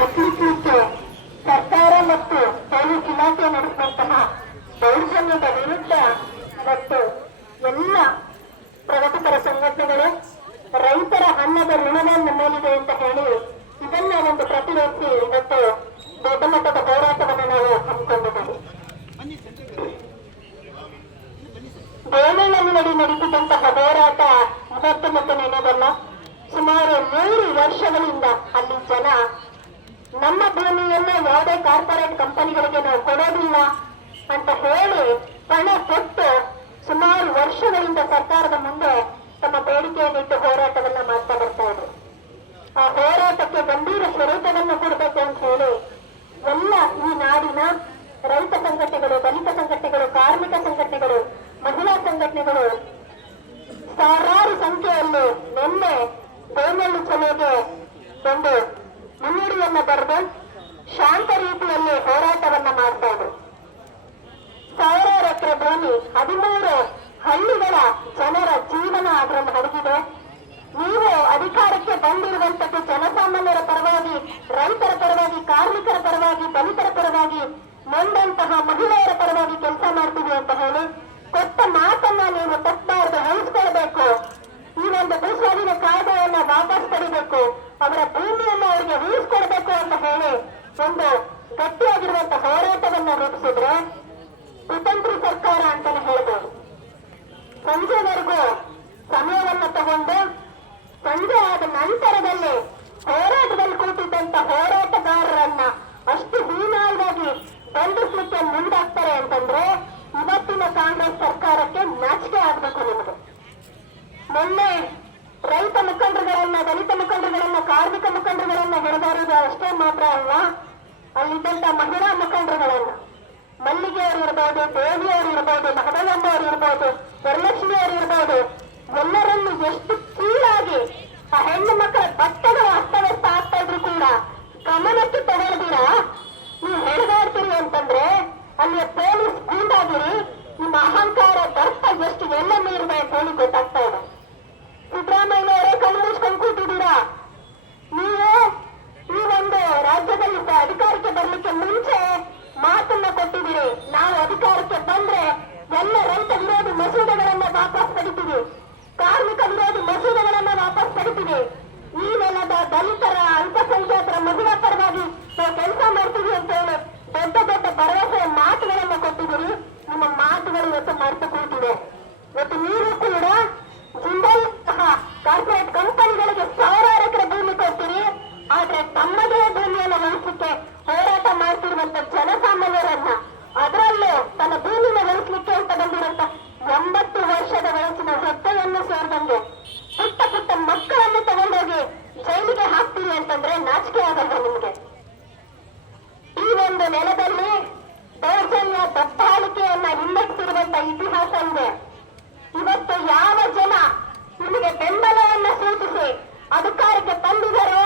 ಹತ್ತಿಕ್ಕಲಿಕ್ಕೆ ಸರ್ಕಾರ ಮತ್ತು ಪೊಲೀಸ್ ಇಲಾಖೆ ನಡೆಸುವಂತಹ ದೌರ್ಜನ್ಯದ ವಿರುದ್ಧ ಮತ್ತು ಎಲ್ಲ ಪ್ರಗತಿಪರ ಸಂಘಟನೆಗಳು ರೈತರ ಅನ್ನದ ಋಣದ ಮೇಲಿದೆ ಅಂತ ಹೇಳಿ ಇದನ್ನ ಒಂದು ಪ್ರತಿರೋಧಿಸಿ ಇವತ್ತು ದೊಡ್ಡ ಮಟ್ಟದ ಹೋರಾಟವನ್ನು ನಾವು ಹಮ್ಮಿಕೊಂಡಿದ್ದೇವೆ. ಬೇಲೂರಿನಲ್ಲಿ ನಡೀತಿದ್ದಂತಹ ಹೋರಾಟ ಇವತ್ತು ಮತ್ತು ನೆನೆದಲ್ಲ. ಸುಮಾರು 100 ವರ್ಷಗಳಿಂದ ಅಲ್ಲಿ ಜನ ನಮ್ಮ ಭೂಮಿಯನ್ನ ಯಾವುದೇ ಕಾರ್ಪೊರೇಟ್ ಕಂಪನಿಗಳಿಗೆ ನಾವು ಕೊಡೋದಿಲ್ಲ ಅಂತ ಹೇಳಿ ಪಣ ಕೊಟ್ಟು ಸುಮಾರು ವರ್ಷಗಳಿಂದ ಸರ್ಕಾರದ ಮುಂದೆ ತಮ್ಮ ಬೇಡಿಕೆಯನ್ನಿಟ್ಟು ಹೋರಾಟವನ್ನ ಮಾಡ್ತಾ ಬರ್ತಾ ಇದ್ರು. ಆ ಹೋರಾಟಕ್ಕೆ ಗಂಭೀರ ಸ್ವರೂಪವನ್ನು ಕೊಡಬೇಕು ಅಂತ ಹೇಳಿ ಎಲ್ಲ ಈ ನಾಡಿನ ರೈತ ಸಂಘಟನೆಗಳು, ದಲಿತ ಸಂಘಟನೆಗಳು, ಕಾರ್ಮಿಕ ಸಂಘಟನೆಗಳು, ಮಹಿಳಾ ಸಂಘಟನೆಗಳು ಸಾವಿರಾರು ಸಂಖ್ಯೆಯಲ್ಲಿ ನಿನ್ನೆ ಬೇನಳ್ಳಿ ಚಲೋಗೆ ಒಂದು ಮುನ್ನುಡಿಯನ್ನ ಬರೆದು ಶಾಂತ ರೀತಿಯಲ್ಲಿ ಹೋರಾಟವನ್ನ ಮಾಡ್ತಾ ಇದ್ರು. ಸಾವಿರಾರು ಎಕರೆ ಭೂಮಿ, 13 ಹಳ್ಳಿಗಳ ಜನರ ಜೀವನ ಅದರಲ್ಲಿ ಹರಿಗಿದೆ. ನೀವು ಅಧಿಕಾರಕ್ಕೆ ಬಂದಿರುವಂತದ್ದು ಜನಸಾಮಾನ್ಯರ ಪರವಾಗಿ, ರೈತರ ಪರವಾಗಿ, ಕಾರ್ಮಿಕರ ಪರವಾಗಿ, ದಲಿತರ ಪರವಾಗಿ, ನೊಂದಂತಹ ಮಹಿಳೆಯರ ಪರವಾಗಿ ಕೆಲಸ ಮಾಡ್ತೀವಿ ಅಂತ ಹೇಳಿ ಕೊಟ್ಟ ಮಾತನ್ನ ನೀವು ತಪ್ಪಬಾರದು, ಉಳಿಸ್ಕೊಳ್ಬೇಕು. ಈ ಒಂದು ಭೂಸ್ವಾಧೀನ ಕಾಯ್ದೆಯನ್ನ ವಾಪಸ್ ಪಡಿಬೇಕು, ಅವರ ಭೂಮಿಯನ್ನು ಅವರಿಗೆ ಉಳಿಸ್ಕೊಡ್ಬೇಕು ಅಂತ ಹೇಳಿ ಒಂದು ಗಟ್ಟಿಯಾಗಿರುವಂತಹ ಹೋರಾಟವನ್ನ ರೂಪಿಸಿದ್ರೆ ಕುತಂತ್ರಿ ಸರ್ಕಾರ ಅಂತಾನೆ ಹೇಳ್ಬೋದು. ಸಂಜೆವರೆಗೂ ಸಮಯವನ್ನ ತಗೊಂಡು ಸಂಜೆ ಆದ ನಂತರದಲ್ಲಿ ಹೋರಾಟದಲ್ಲಿ ಕೂತಿದ್ದಂತ ಹೋರಾಟಗಾರರನ್ನ ಅಷ್ಟು ಹೀನಾಯವಾಗಿ ಬಂಧಿಸಲಿಕ್ಕೆ ಮುಂದಾಗ್ತಾರೆ ಅಂತಂದ್ರೆ ಇವತ್ತಿನ ಕಾಂಗ್ರೆಸ್ ಸರ್ಕಾರಕ್ಕೆ ನಾಚಿಕೆ ಆಗ್ಬೇಕು. ನಿಮಗೆ ಮೊನ್ನೆ ರೈತ ಮುಖಂಡರುಗಳನ್ನ, ದಲಿತ ಮುಖಂಡರುಗಳನ್ನ, ಕಾರ್ಮಿಕ ಮುಖಂಡರುಗಳನ್ನ ಹೊಡೆದಾಡುವುದು ಅಷ್ಟೇ ಮಾತ್ರ ಅಲ್ಲ, ಅಲ್ಲಿದ್ದಂತ ಮಹಿಳಾ ಮುಖಂಡರುಗಳನ್ನ, ಮಲ್ಲಿಗೆ ಅವರು ಇರ್ಬೋದು, ದೇವಿಯವರು ಇರ್ಬೋದು, ಮಹದೇವಮ್ಮ ಅವರು ಇರ್ಬೋದು, ವರಲಕ್ಷ್ಮಿ ಅವರು ಇರ್ಬೋದು, ಎಲ್ಲರನ್ನು ಎಷ್ಟು ಕೀಳಾಗಿ ಆ ಹೆಣ್ಣು ಮಕ್ಕಳ ಬಟ್ಟೆಗಳು ಅಸ್ತವ್ಯಸ್ತ ಆಗ್ತಾ ಇದ್ರು ಕೂಡ ಗಮನಕ್ಕೆ ತಗೊಳ್ದಿರ ನೀವು ಹೆಣಗಾಡ್ತೀರಿ ಅಂತಂದ್ರೆ ಅಲ್ಲಿಯ ಪೊಲೀಸ್ ಗೂಂಡಾಗಿರಿ ನಿಮ್ಮ ಅಹಂಕಾರ ದರ್ಪ ಎಷ್ಟು ಎಲ್ಲ ಮೀರಿದೆ ಅಂತ ಹೇಳಿ ಗೊತ್ತಾಗ್ತಾ ಇದೆ. ಸಿದ್ದರಾಮಯ್ಯ ಅವರೇ ಕಣ್ಣು ಮುಚ್ಕೊಂಡು ಕೂತಿದ್ದೀರಾ. ನೀವು ಈ ಒಂದು ರಾಜ್ಯದಲ್ಲಿ ಅಧಿಕಾರಕ್ಕೆ ಬರ್ಲಿಕ್ಕೆ ಮುಂಚೆ ಮಾತನ್ನ ಕೊಟ್ಟಿದ್ದೀರಿ, ನಾವು ಅಧಿಕಾರಕ್ಕೆ ಬಂದ್ರೆ ಎಲ್ಲ ರೈತ ವಿರೋಧಿ ಮಸೂದೆಗಳನ್ನ ವಾಪಸ್ ಪಡಿತೀವಿ, ಕಾರ್ಮಿಕ ವಿರೋಧಿ ಮಸೂದೆಗಳನ್ನ ವಾಪಸ್ ಪಡಿತೀವಿ, ಈ ನೆಲದ ದಲಿತರ, ಅಲ್ಪಸಂಖ್ಯಾತರ, ಮಹಿಳಾ ಪರವಾಗಿ ನಾವು ಕೆಲಸ ಮಾಡ್ತೀವಿ ಅಂತ ಹೇಳಿ ದೊಡ್ಡ ದೊಡ್ಡ ಭರವಸೆಯ ಮಾತುಗಳನ್ನ ಕೊಟ್ಟಿದ್ದೀರಿ. ನಿಮ್ಮ ಮಾತುಗಳು ಇವತ್ತು ಮರೆತು ಕೂತಿದೆ. ಇವತ್ತು ನೀವು ಕೂಡ ಜಿಂದಾಲ್ ಕಾರ್ಪೊರೇಟ್ ಕಂಪನಿಗಳಿಗೆ ಸಾವಿರಾರು ಎಕರೆ ಭೂಮಿ ಕೊಡ್ತೀರಿ, ಆದ್ರೆ ತಮ್ಮದೇ ಭೂಮಿಯನ್ನು ಉಳಿಸಲಿಕ್ಕೆ ಹೋರಾಟ ಮಾಡ್ತಿರುವಂತ ಜನಸಾಮಾನ್ಯರನ್ನ, ಅದರಲ್ಲೂ ತನ್ನ ಭೂಮಿನ ಉಳಿಸಲಿಕ್ಕೆ ಅಂತ ಬಂದಿರುವಂತ 80 ವರ್ಷದ ವಯಸ್ಸಿನ ಹೊಟ್ಟೆಯನ್ನು ಸೇರಿದಂಗೆ ಪುಟ್ಟ ಪುಟ್ಟ ಮಕ್ಕಳನ್ನು ತಗೊಂಡೋಗಿ ಜೈಲಿಗೆ ಹಾಕ್ತೀರಿ ಅಂತಂದ್ರೆ ನಾಚಿಕೆ ಆಗಲ್ಲ ನಿಮ್ಗೆ. ಈ ಒಂದು ನೆಲದಲ್ಲಿ ದೌರ್ಜನ್ಯ ದಬ್ಬಾಳಿಕೆಯನ್ನ ಹಿಮ್ಮೆಟ್ಟಿರುವಂತ ಇತಿಹಾಸ ಇದೆ. ಇವತ್ತು ಯಾವ ಜನ ನಿಮಗೆ ಬೆಂಬಲವನ್ನ ಸೂಚಿಸಿ ಅಧಿಕಾರಕ್ಕೆ ತಂದಿದ್ದಾರೋ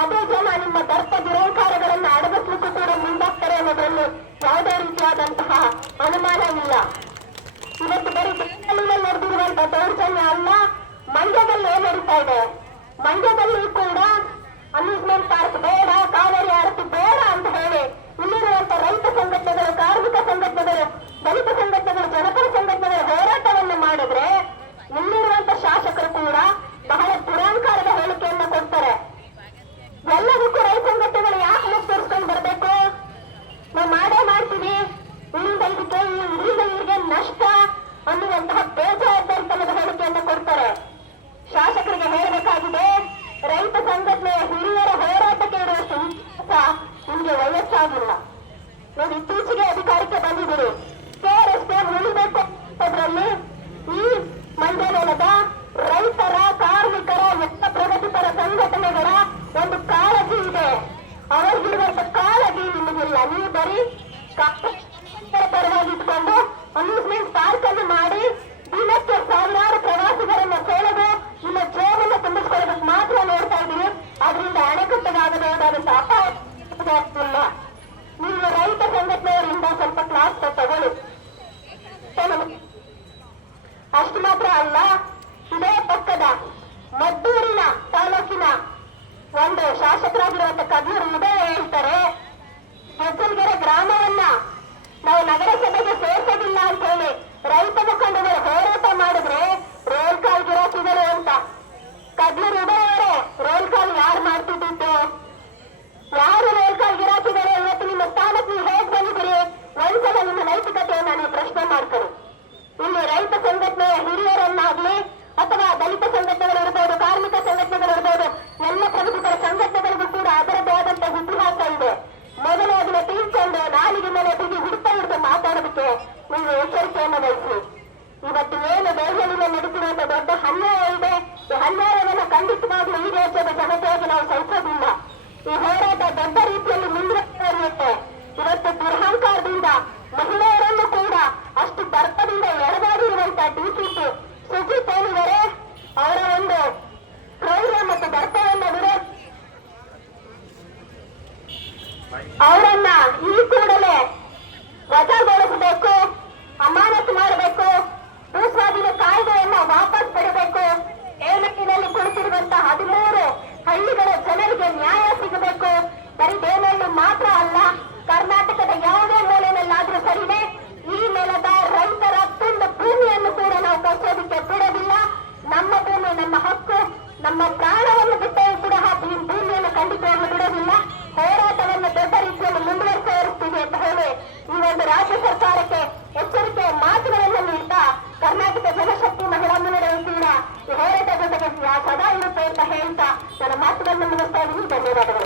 ಅದೇ ಜನ ನಿಮ್ಮ ದರ್ಪ ದುರಹಂಕಾರಗಳನ್ನ ಅಡಗಿಸ್ಲಿಕ್ಕೂ ಕೂಡ ಮುಂದಾಗ್ತಾರೆ ಅನ್ನೋದ್ರಲ್ಲಿ ಯಾವುದೇ ರೀತಿಯಾದಂತಹ ಅನುಮಾನ ಇಲ್ಲ. ಇವತ್ತು ಬರೀ ಬೆಂಗಳೂರಲ್ಲಿ ನಡೆದಿರುವಂತಹ ದೌರ್ಜನ್ಯ ಅಲ್ಲ, ಮಂಡ್ಯದಲ್ಲಿ ಏನ್ ನಡೀತಾ ಇದೆ. ಮಂಡ್ಯದಲ್ಲಿ ಕೂಡ ಅಮ್ಯೂಸ್ಮೆಂಟ್ ಪಾರ್ಕ್ ಬೇಡ, ಕಾವೇರಿ ಆರತಿ ಬೇಡ ಅಂತ ಹೇಳಿ ಇಲ್ಲಿರುವಂತ ರೈತ ಸಂಘಟನೆಗಳು, ಕಾರ್ಮಿಕ ಸಂಘಟನೆಗಳು, ದಲಿತ ಸಂಘಟನೆಗಳು, ಜನಪರ ಸಂಘಟನೆಗಳು ಹೋರಾಟವನ್ನು ಮಾಡಿದ್ರೆ ಇಲ್ಲಿರುವಂತ ಶಾಸಕರು ಕೂಡ ಬಹಳ ದುರಹಂಕಾರದ ಹೇಳಿಕೆಯನ್ನ ಕೊಡ್ತಾರೆ. ಎಲ್ಲದಕ್ಕೂ ರೈತ ಸಂಘಟನೆಗಳು ಯಾಕೆ ಮುಖ್ಯರಿಸ್ಕೊಂಡು ಬರ್ಬೇಕು, ನಾವು ಮಾಡೇ ಮಾಡ್ತೀವಿ, ಇಲ್ಲಿಂದ ಇವರಿಗೆ ನಷ್ಟ ಅನ್ನುವಂತಹ ಬೇಜವಾಬ್ದಾರಿತನದ ಹೇಳಿಕೆಯನ್ನ ಕೊಡ್ತಾರೆ. ಶಾಸಕರಿಗೆ ಹೇಳಬೇಕಾಗಿದೆ, ರೈತ ಸಂಘಟನೆಯ ಹಿರಿಯರ ಹೋರಾಟಕ್ಕೆ ಇರುವಷ್ಟು ವಿಶ್ವಾಸ ನಿಮಗೆ ವಯಸ್ಸಾಗಿಲ್ಲ. ನೀವು ಇತ್ತೀಚೆಗೆ ಅಧಿಕಾರಕ್ಕೆ ಬಂದಿದ್ದೀರಿ, ರಸ್ತೆ ಉಳಿಬೇಕು ಅದರಲ್ಲಿ ಈ ಮಂಡ್ಯ ನೆಲದ ರೈತರ, ಕಾರ್ಮಿಕರ, ಎಲ್ಲ ಪ್ರಗತಿಪರ ಸಂಘಟನೆಗಳ ಒಂದು ಕಾಳಜಿ ಇದೆ. ಅವರಿಗಿರುವಂತ ಕಾಳಜಿ ನಿಮಗಿಲ್ಲ. ನೀವು ಬರೀ ಪರವಾಗಿ ಇಟ್ಕೊಂಡು ಅಮ್ಯೂಸ್ಮೆಂಟ್ ಪಾರ್ಕ್ ಅನ್ನು ಮಾಡಿ ದಿನಕ್ಕೆ ಸಾವಿರಾರು ಪ್ರವಾಸಿಗರನ್ನ ಸೆಳೆದು ನಿಮ್ಮ ಜೋಬನ್ನು ತುಂಬಿಸ್ಕೊಳ್ಳೋದಕ್ಕೆ ಮಾತ್ರ ನೋಡ್ತಾ ಇದ್ದೀವಿ. ಅದರಿಂದ ಅಣೆಕಟ್ಟದಾಗಬಹುದಾದಂತಹ ಅಪಾಯ. ನೀವು ರೈತ ಸಂಘಟನೆಯವರಿಂದ ಸ್ವಲ್ಪ ಕ್ಲಾಸ್ ತಗೊಳ್ಳಿ. ಅಷ್ಟು ಮಾತ್ರ ಅಲ್ಲ, ಇದೇ ಪಕ್ಕದ ಮದ್ದೂರಿನ ತಾಲೂಕಿನ ಒಂದು ಶಾಸಕರಾಗಿರುವಂತ ಕಬೀರ್ ಉದಯ ಅವರನ್ನ ಈ ಕೂಡಲೇ ವಜಾಗೊಳಿಸಬೇಕು, ಅಮಾನತು ಮಾಡಬೇಕು, ಭೂಸ್ವಾಧೀನ ಕಾಯ್ದೆಯನ್ನ ವಾಪಸ್ ಪಡೆಯಬೇಕು. ಏಲಕ್ಕಿನಲ್ಲಿ ಕುಳಿತಿರುವಂತಹ 13 ಹಳ್ಳಿಗಳ ಜನರಿಗೆ ನ್ಯಾಯ ಸಿಗಬೇಕು. ಬರೀ ಬೇಲೂರು ಮಾತ್ರ ಅಲ್ಲ, ಕರ್ನಾಟಕದ ಯಾವುದೇ ಮೂಲೆಯಲ್ಲಾದ್ರೂ ಸರಿನೇ ಈ ನೆಲದ ರೈತರ ತುಂಡು ಭೂಮಿಯನ್ನು ಕೂಡ ನಾವು ಕಸೋದಕ್ಕೆ ಬಿಡೋದಿಲ್ಲ. ನಮ್ಮ ಭೂಮಿ ನಮ್ಮ ಹಕ್ಕು, ನಮ್ಮ ಪ್ರಾಣವನ್ನು ಬಿಟ್ಟರೂ ಕೂಡ ಈ ಭೂಮಿಯನ್ನು ಖಂಡಿತವಾಗಿ ಬಿಡೋದಿಲ್ಲ. ಹೋರಾಟವನ್ನು ದೊಡ್ಡ ರೀತಿಯಲ್ಲಿ ಮುಂದುವರಿಸುತ್ತೀವಿ ಅಂತ ಹೇಳಿ ಈ ಒಂದು ರಾಜ್ಯ ಸರ್ಕಾರಕ್ಕೆ ಎಚ್ಚರಿಕೆ ಮಾತುಗಳನ್ನು ನೀಡ್ತಾ ಕರ್ನಾಟಕ ಜನಶಕ್ತಿ ಮಹಿಳಾ ಮುನ್ನಡೆ ವತಿಯಿಂದ ಈ ಹೋರಾಟ ಜೊತೆಗೆ ಸದಾ ಇರುತ್ತೆ ಅಂತ ಹೇಳ್ತಾ ನನ್ನ ಮಾತುಗಳನ್ನು ಮುಗಿಸ್ತಾ ಇದ್ದೀನಿ. ಧನ್ಯವಾದಗಳು.